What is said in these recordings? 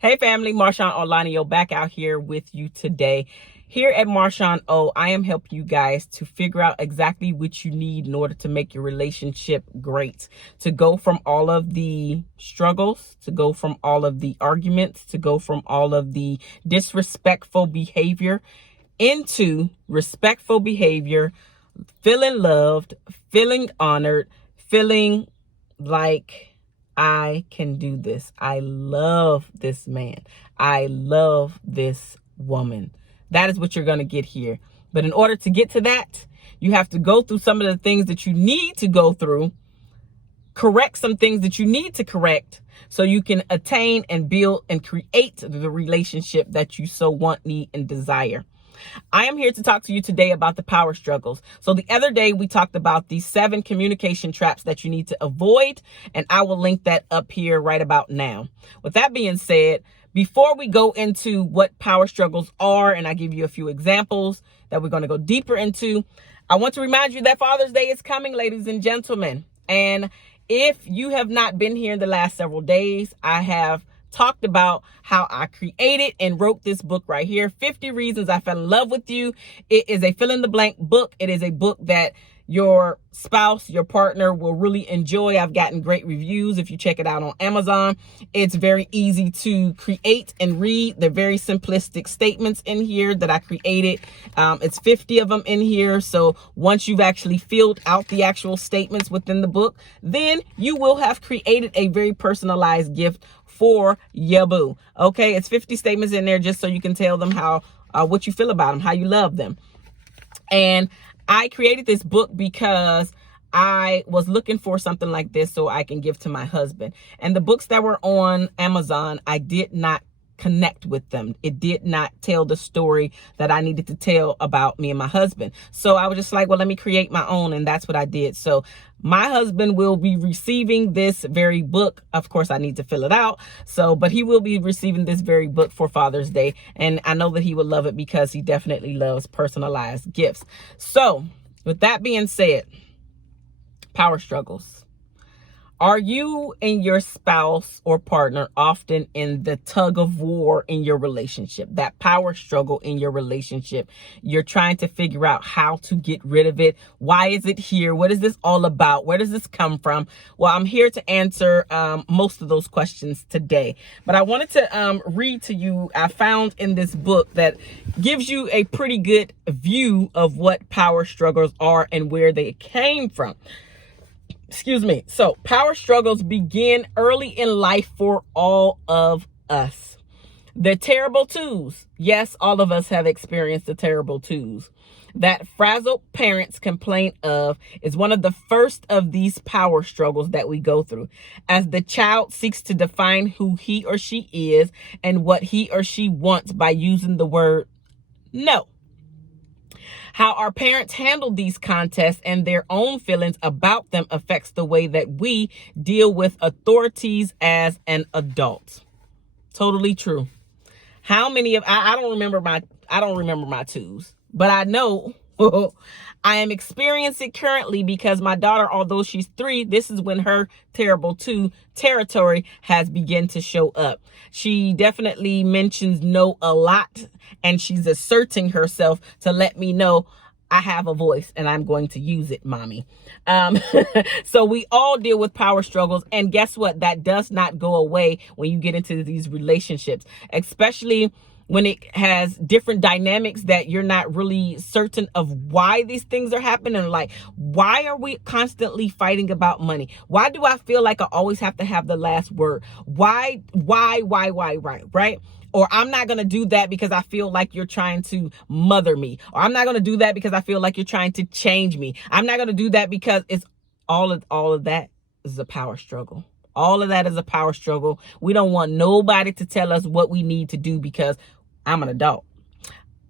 Hey family, MarshaunO back out here with you today. Here at MarshaunO, I am helping you guys to figure out exactly what you need in order to make your relationship great. To go from all of the struggles, to go from all of the arguments, to go from all of the disrespectful behavior into respectful behavior, feeling loved, feeling honored, feeling like I can do this. I love this man. I love this woman. That is what you're going to get here. But in order to get to that, you have to go through some of the things that you need to go through, correct some things that you need to correct, so you can attain and build and create the relationship that you so want, need, and desire. I am here to talk to you today about the power struggles. So the other day we talked about the 7 communication traps that you need to avoid, and I will link that up here right about now. With that being said, before we go into what power struggles are, and I give you a few examples that we're going to go deeper into, I want to remind you that Father's Day is coming, ladies and gentlemen. And if you have not been here in the last several days, I have talked about how I created and wrote this book right here, 50 Reasons I Fell in Love with You. It is a fill in the blank book. It is a book that your spouse, your partner will really enjoy. I've gotten great reviews if you check it out on Amazon. It's very easy to create and read. They're very simplistic statements in here that I created. It's 50 of them in here. So once you've actually filled out the actual statements within the book, then you will have created a very personalized gift for your boo. Okay, it's 50 statements in there just so you can tell them how what you feel about them, how you love them. And I created this book because I was looking for something like this so I can give to my husband. And the books that were on Amazon, I did not connect with them. It did not tell the story that I needed to tell about me and my husband. So I was just like, well, let me create my own. And that's what I did. So my husband will be receiving this very book. Of course, I need to fill it out. But he will be receiving this very book for Father's Day. And I know that he would love it because he definitely loves personalized gifts. So with that being said, power struggles. Are you and your spouse or partner often in the tug of war in your relationship? That power struggle in your relationship. You're trying to figure out how to get rid of it. Why is it here? What is this all about? Where does this come from? Well, I'm here to answer most of those questions today. But I wanted to read to you. I found in this book that gives you a pretty good view of what power struggles are and where they came from. Excuse me. So power struggles begin early in life for all of us. The terrible twos. Yes, all of us have experienced the terrible twos. That frazzled parents complain of is one of the first of these power struggles that we go through, as the child seeks to define who he or she is and what he or she wants by using the word no. How our parents handle these contests and their own feelings about them affects the way that we deal with authorities as an adult. Totally true. How many of I don't remember my twos, but I know I am experiencing it currently because my daughter, although she's 3, this is when her terrible 2 territory has begun to show up. She definitely mentions no a lot, and she's asserting herself to let me know I have a voice and I'm going to use it, mommy. So we all deal with power struggles. And guess what? That does not go away when you get into these relationships, especially when it has different dynamics that you're not really certain of why these things are happening. Like, why are we constantly fighting about money? Why do I feel like I always have to have the last word? Why, right? Or I'm not going to do that because I feel like you're trying to mother me. Or I'm not going to do that because I feel like you're trying to change me. I'm not going to do that because it's all of that is a power struggle. All of that is a power struggle. We don't want nobody to tell us what we need to do because I'm an adult.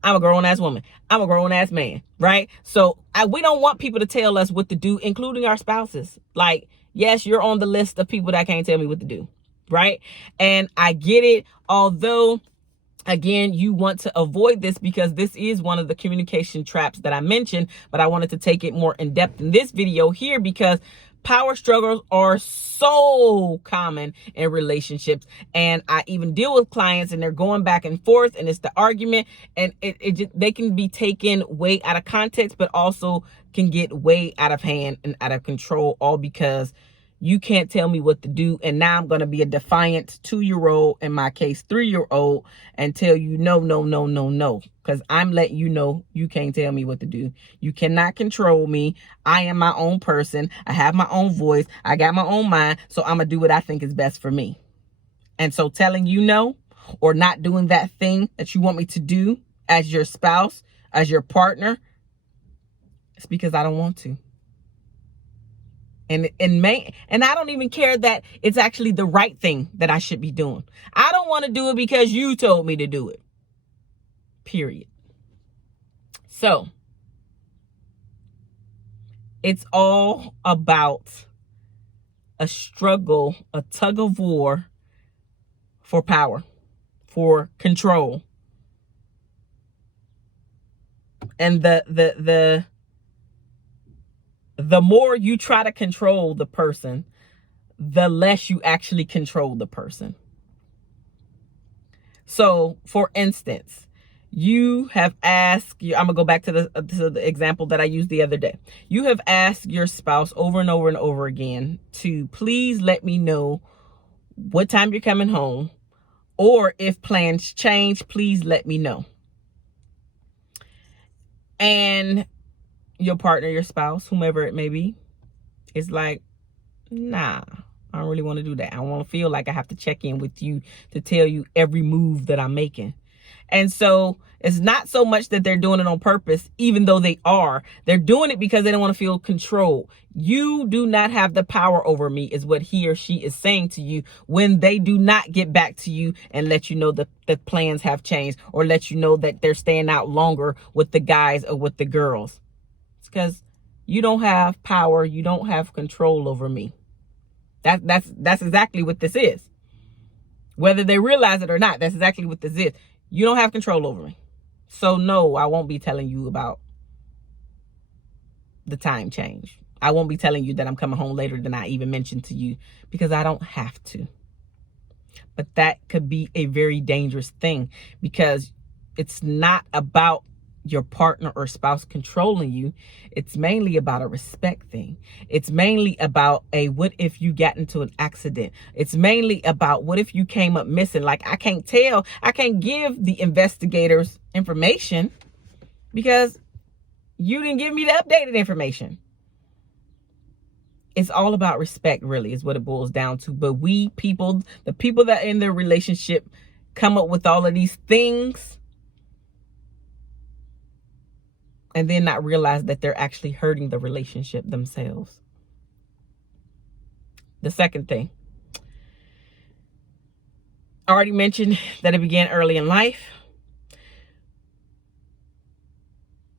I'm a grown-ass woman. I'm a grown-ass man, right? So we don't want people to tell us what to do, including our spouses. Like, yes, you're on the list of people that can't tell me what to do, right? And I get it. Although, again, you want to avoid this because this is one of the communication traps that I mentioned, but I wanted to take it more in depth in this video here because Power struggles are so common in relationships. And I even deal with clients and they're going back and forth and it's the argument, and they can be taken way out of context, but also can get way out of hand and out of control, all because you can't tell me what to do. And now I'm going to be a defiant 2-year-old, in my case, 3-year-old, and tell you no, no, no, no, no. Because I'm letting you know you can't tell me what to do. You cannot control me. I am my own person. I have my own voice. I got my own mind. So I'm going to do what I think is best for me. And so telling you no, or not doing that thing that you want me to do as your spouse, as your partner, it's because I don't want to. And I don't even care that it's actually the right thing that I should be doing. I don't want to do it because you told me to do it. Period. So it's all about a struggle, a tug of war for power, for control. And the more you try to control the person, the less you actually control the person. So, for instance, you have asked, I'm going to go back to the example that I used the other day. You have asked your spouse over and over and over again to please let me know what time you're coming home, or if plans change, please let me know. And your partner, your spouse, whomever it may be, is like, nah, I don't really want to do that. I want to feel like I have to check in with you to tell you every move that I'm making. And so it's not so much that they're doing it on purpose, even though they are. They're doing it because they don't want to feel controlled. You do not have the power over me, is what he or she is saying to you when they do not get back to you and let you know that the plans have changed, or let you know that they're staying out longer with the guys or with the girls. It's because you don't have power. You don't have control over me. That's exactly what this is. Whether they realize it or not, that's exactly what this is. You don't have control over me. So no, I won't be telling you about the time change. I won't be telling you that I'm coming home later than I even mentioned to you, because I don't have to. But that could be a very dangerous thing, because it's not about your partner or spouse controlling you. It's mainly about a respect thing. It's mainly about a what if you got into an accident. It's mainly about what if you came up missing. Like, I can't give the investigators information because you didn't give me the updated information. It's all about respect, really, is what it boils down to. But the people that are in their relationship come up with all of these things and then not realize that they're actually hurting the relationship themselves. The second thing, I already mentioned that it began early in life.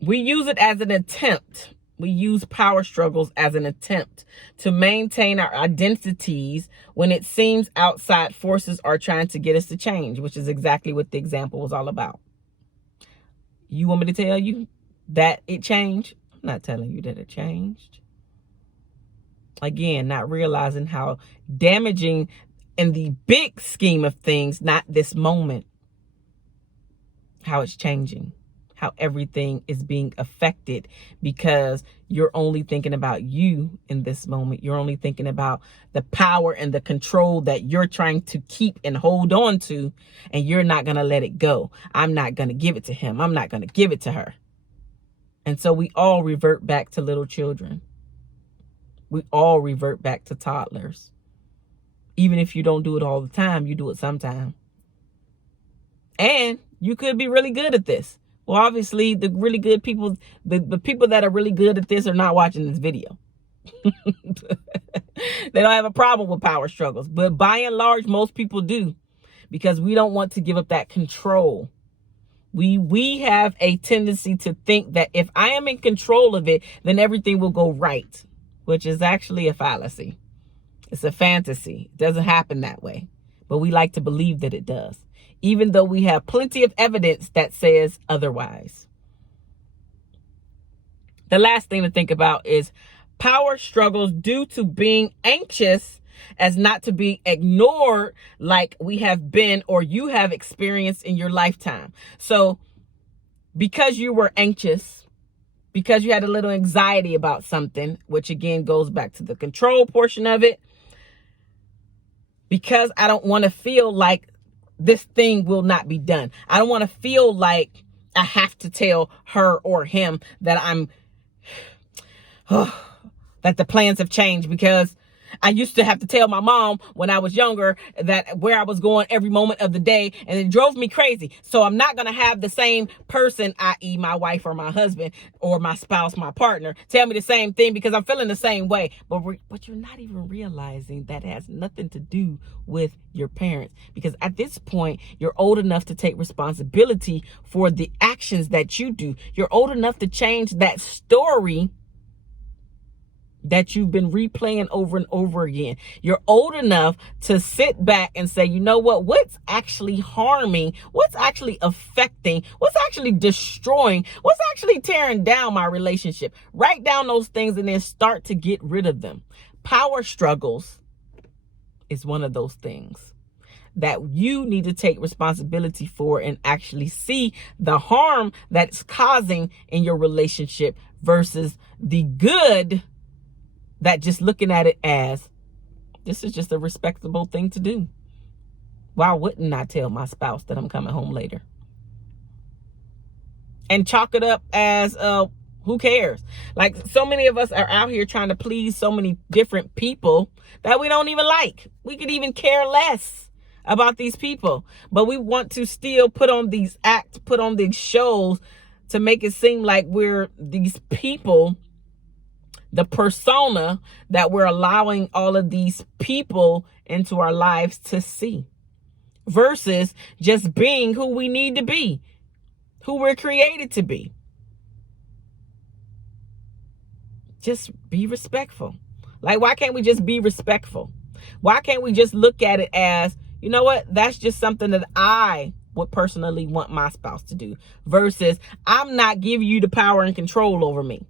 We use it as an attempt. We use power struggles as an attempt to maintain our identities when it seems outside forces are trying to get us to change, which is exactly what the example was all about. You want me to tell you that it changed? I'm not telling you that it changed. Again, not realizing how damaging in the big scheme of things, not this moment, how it's changing, how everything is being affected because you're only thinking about you in this moment. You're only thinking about the power and the control that you're trying to keep and hold on to, and you're not going to let it go. I'm not going to give it to him. I'm not going to give it to her. And so we all revert back to little children. We all revert back to toddlers. Even if you don't do it all the time, you do it sometime. And you could be really good at this. Well, obviously, the really good people, the people that are really good at this are not watching this video. They don't have a problem with power struggles. But by and large, most people do, because we don't want to give up that control. We have a tendency to think that if I am in control of it, then everything will go right, which is actually a fallacy. It's a fantasy. It doesn't happen that way. But we like to believe that it does, even though we have plenty of evidence that says otherwise. The last thing to think about is Power struggles due to being anxious as not to be ignored like we have been or you have experienced in your lifetime. So because you were anxious, because you had a little anxiety about something, which again goes back to the control portion of it, because I don't want to feel like this thing will not be done. I don't want to feel like I have to tell her or him that that the plans have changed, because I used to have to tell my mom when I was younger that where I was going every moment of the day, and it drove me crazy. So I'm not going to have the same person, i.e. my wife or my husband or my spouse, my partner, tell me the same thing because I'm feeling the same way. But you're not even realizing that it has nothing to do with your parents, because at this point, you're old enough to take responsibility for the actions that you do. You're old enough to change that story that you've been replaying over and over again. You're old enough to sit back and say, you know what? What's actually harming? What's actually affecting? What's actually destroying? What's actually tearing down my relationship? Write down those things and then start to get rid of them. Power struggles is one of those things that you need to take responsibility for and actually see the harm that it's causing in your relationship versus the good that just looking at it as, this is just a respectable thing to do. Why wouldn't I tell my spouse that I'm coming home later? And chalk it up as, who cares? Like, so many of us are out here trying to please so many different people that we don't even like. We could even care less about these people. But we want to still put on these acts, put on these shows to make it seem like we're these people, the persona that we're allowing all of these people into our lives to see, versus just being who we need to be, who we're created to be. Just be respectful. Like, why can't we just be respectful? Why can't we just look at it as, you know what, that's just something that I would personally want my spouse to do, versus I'm not giving you the power and control over me.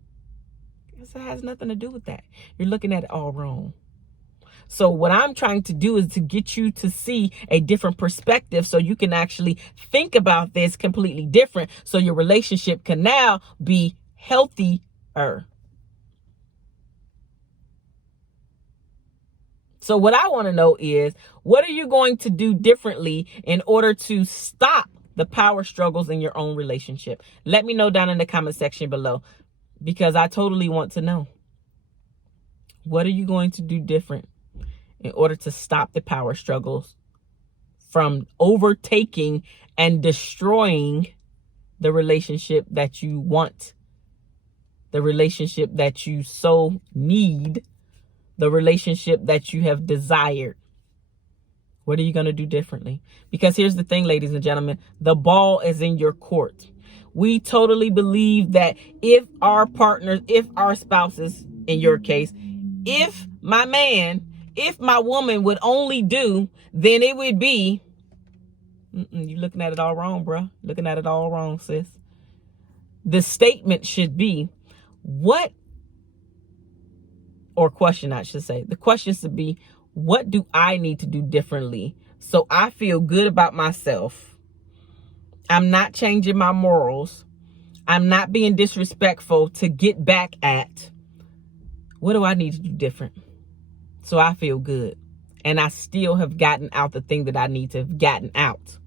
It has nothing to do with that. You're looking at it all wrong. So what I'm trying to do is to get you to see a different perspective so you can actually think about this completely different, so your relationship can now be healthier. So what I want to know is, what are you going to do differently in order to stop the power struggles in your own relationship? Let me know down in the comment section below, because I totally want to know. What are you going to do different in order to stop the power struggles from overtaking and destroying the relationship that you want, the relationship that you so need, the relationship that you have desired? What are you going to do differently? Because here's the thing, ladies and gentlemen, the ball is in your court. We totally believe that if our partners, if our spouses, in your case, if my man, if my woman would only do, then it would be, you're looking at it all wrong, bro. Looking at it all wrong, sis. The statement should be, what, or question I should say, the question should be, what do I need to do differently so I feel good about myself? I'm not changing my morals. I'm not being disrespectful to get back at. What do I need to do different so I feel good and I still have gotten out the thing that I need to have gotten out,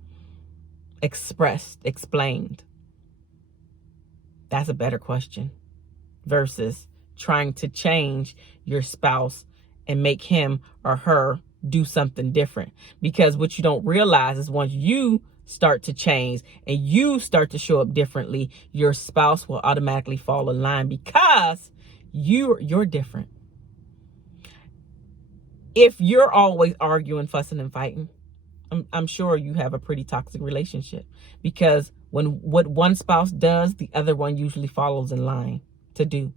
expressed, explained? That's a better question versus trying to change your spouse and make him or her do something different. Because what you don't realize is, once you start to change and you start to show up differently, your spouse will automatically fall in line, because you're different. If you're always arguing, fussing, and fighting, I'm sure you have a pretty toxic relationship, because when what one spouse does, the other one usually follows in line to do.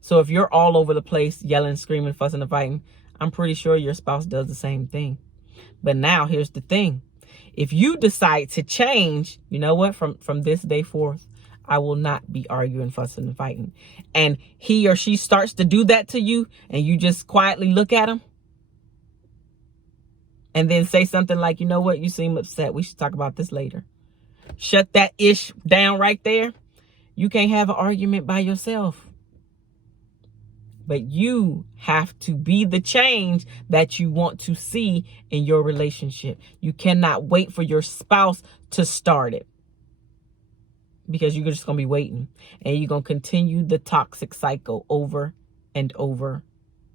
So if you're all over the place yelling, screaming, fussing, and fighting, I'm pretty sure your spouse does the same thing. But now here's the thing. If you decide to change, you know what, from this day forth, I will not be arguing, fussing, and fighting. And he or she starts to do that to you, and you just quietly look at them and then say something like, you know what, you seem upset. We should talk about this later. Shut that ish down right there. You can't have an argument by yourself. But you have to be the change that you want to see in your relationship. You cannot wait for your spouse to start it, because you're just going to be waiting, and you're going to continue the toxic cycle over and over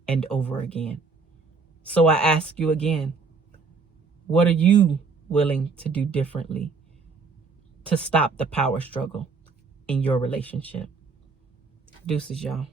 and over again. So I ask you again, what are you willing to do differently to stop the power struggle in your relationship? Deuces, y'all.